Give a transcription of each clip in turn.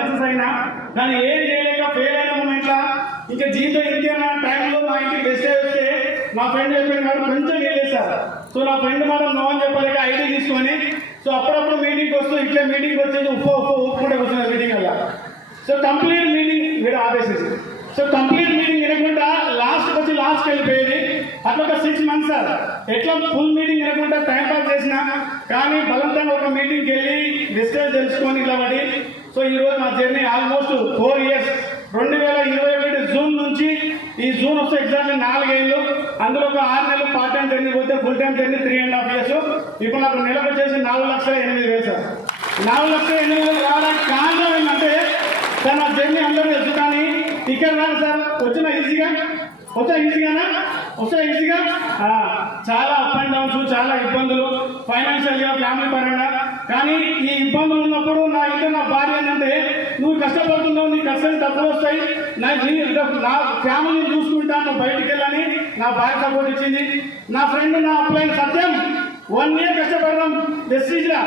Success అయినా, కానీ ఏం చేయలేక ఫెయిల్ అయిన మూమెంట్లో ఇంకా జీవితం ఇంకేనా టైంలో మా ఇంటికి బెస్ట్ వస్తే మా ఫ్రెండ్ చెప్పిన కాదు కొంచెం వెళ్ళేది సార్. సో నా ఫ్రెండ్ మాత్రం నో అని చెప్పలేక ఐటీ తీసుకొని సో అప్పుడప్పుడు మీటింగ్కి వస్తూ ఇట్లా మీటింగ్కి వచ్చేది ఉప్పుకుంటే కూర్చున్నారు మీటింగ్ వల్ల. సో కంప్లీట్ మీటింగ్ మీరు ఆపేసేసి సో కంప్లీట్ మీటింగ్ వినకుండా లాస్ట్కి వెళ్ళిపోయేది. అట్లా ఒక 6 months సార్ ఎట్లా ఫుల్ మీటింగ్ వినకుండా టైం పాస్ చేసినా కానీ బలంతంగా ఒక మీటింగ్కి వెళ్ళి డిస్కస్ తెలుసుకొని ఇలా పడి సో ఈరోజు నా జర్నీ ఆల్మోస్ట్ 4 years 2021 జూన్ నుంచి ఈ జూన్ వస్తే ఎగ్జాక్ట్లీ 4 ఏళ్ళు. అందులో ఒక 6 నెలలు పార్ట్ టైం జర్నీ పోతే ఫుల్ టైం జర్నీ 3.5 years. ఇప్పుడు నాకు నెలకు వచ్చేసి 4,08,000 సార్. 4,08,000 రావడానికి కారణం ఏంటంటే సార్ నా జర్నీ అందరూ తెలుసు, కానీ ఇక్కడ రాదు సార్. వచ్చినా ఈజీగా చాలా అప్ అండ్ డౌన్స్, చాలా ఇబ్బందులు ఫైనాన్షియల్గా, ఫ్యామిలీ పరంగా. కానీ ఈ ఇబ్బందులు ఉన్నప్పుడు నా భార్య ఏంటంటే నువ్వు కష్టపడుతున్నావు, నీ కష్టాలు డబ్బులు వస్తాయి, నా ఫ్యామిలీని చూసుకుంటా, నువ్వు బయటికి వెళ్ళని నా భార్య సపోర్ట్ ఇచ్చింది. నా ఫ్రెండ్ నా అప్లైన్ సత్యం 1 year కష్టపడడం వెస్టీజ్గా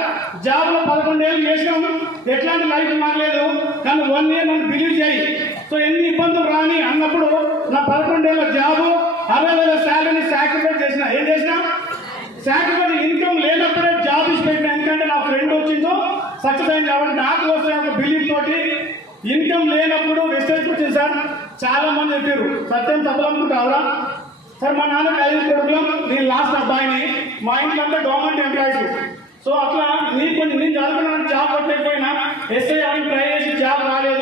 జాబ్లో 11 ఏళ్ళు చేసినాము, ఎట్లాంటి లైఫ్ మారలేదు. కానీ 1 year నన్ను బిలీవ్ చేయి. సో ఎన్ని ఇబ్బందులు రాని అన్నప్పుడు నా 11 ఏళ్ళ జాబు 60,000 శాలరీని సాక్రిఫైస్ చేసిన. ఏం చేసినా సాక్రిఫైస్, ఇన్కమ్ లేనప్పుడే జాబ్ ఇచ్చి పెట్టిన. ఎందుకంటే నా ఫ్రెండ్ వచ్చిందో సక్సెస్ అయింది కాబట్టి నాకు వస్తే ఒక బిలీవ్ తోటి. ఇన్కమ్ లేనప్పుడు వెస్టేజ్కి వచ్చింది సార్. చాలా మంది చెప్పారు సత్యం తప్పలనుకుంటావురా సార్. మా నాన్నకి 5 కొడుకులు, నేను లాస్ట్ అబ్బాయిని. మా ఇంట్లో అంతా గవర్నమెంట్ ఎంప్లాయీస్. సో అట్లా నేను చదువుకున్నాను, జాబ్ పట్టకపోయినా ఎస్ఐ అవి ట్రై చేసి జాబ్ రాలేదు,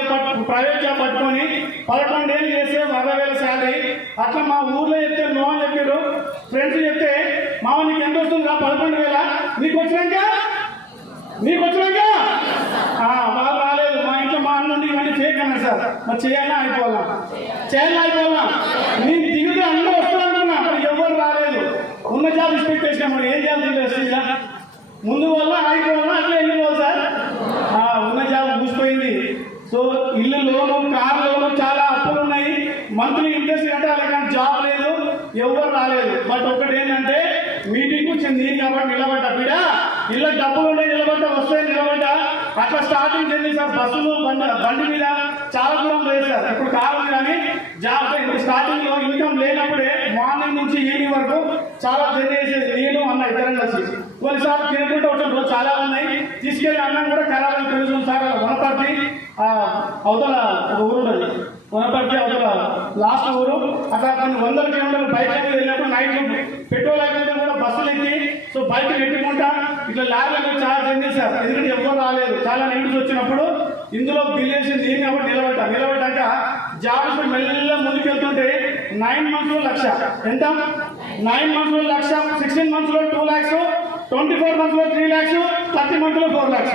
ప్రైవేట్ జాబ్ పట్టుకొని 11 ఏళ్ళు చేస్తే 60,000 శాలరీ. అట్లా మా ఊర్లో చెప్తే నో అని చెప్పారు. ఫ్రెండ్స్ చెప్తే మామ నీకు ఎంత వస్తుందా 11,000, నీకు వచ్చినాక వాళ్ళు రాలేదు. మా ఇంట్లో మా అన్న నుండి ఇవన్నీ ఫేక్ అన్నారు సార్. మరి చేయాలా అయిపోవాలా నేను దిగితే అందరూ వస్తారనుకున్నా, అక్కడ ఎవరు రాలేదు. ఉన్న జాబ్ ఎక్స్పెక్ట్ చేసినా మరి ఏం చేయాలి, ముందు వల్ల ఆగిపోవాలా అట్లా వెళ్ళిపోవాలి సార్. ఉన్న జాబ్ మూసిపోయింది. సో ఇల్లు లోను, కార్ లోను, చాలా అప్పులు ఉన్నాయి. మంత్లీ ఇంట్రెస్ట్ కట్టాలి, కానీ జాబ్ లేదు, ఎవరు రాలేదు. బట్ ఒకటి ఏంటంటే మీటింగ్ వచ్చింది కాబట్టి నిలబడ్డా. బిడ్డ ఇళ్ళ డబ్బులు ఉండే నిలబడ్డా, వస్తాయి నిలబడ్డా. అట్లా స్టార్టింగ్ చేయండి సార్. బస్సులు బండి మీద చాలా దూరం లేదు సార్. ఇప్పుడు కారు కానీ జాబ్ స్టార్టింగ్ లో ఇన్కమ్ లేనప్పుడే మార్నింగ్ నుంచి ఈవినింగ్ వరకు చాలా జర్నీ చేసేది. నేను అన్న ఇద్దరం కలిసి కొన్నిసార్లు తినుకుంటూ వచ్చాను. చాలా ఉన్నాయి. తీసుకెళ్ళి అన్నం కూడా ఖరాబ్ అని తెలుసు సార్. వనపర్తి అవతల ఒక ఊరు ఉంటుంది, వనపర్తి అవతల లాస్ట్ ఊరు. అట్లా కొన్ని 100 kilometers బైక్ మీద వెళ్ళినప్పుడు నైట్ పెట్రోల్ అయిపోతే కూడా బస్సులు ఎక్కి సో బైక్ పెట్టుకుంటా ఇట్లా లారీలో చాలా జర్నీ సార్. ఎందుకంటే ఎవరు రాలేదు. చాలా నీడ్స్ వచ్చినప్పుడు ఇందులో బిల్ వేసి నేను కాబట్టి నిలబడ్డాక జాబ్స్ మెల్లగా ముందుకెళ్తుంటే 9 months 1,00,000. ఎంత? 9 months 1,00,000, 16 months 2 lakhs, 24 months 3 lakhs, 30 months 4 lakhs.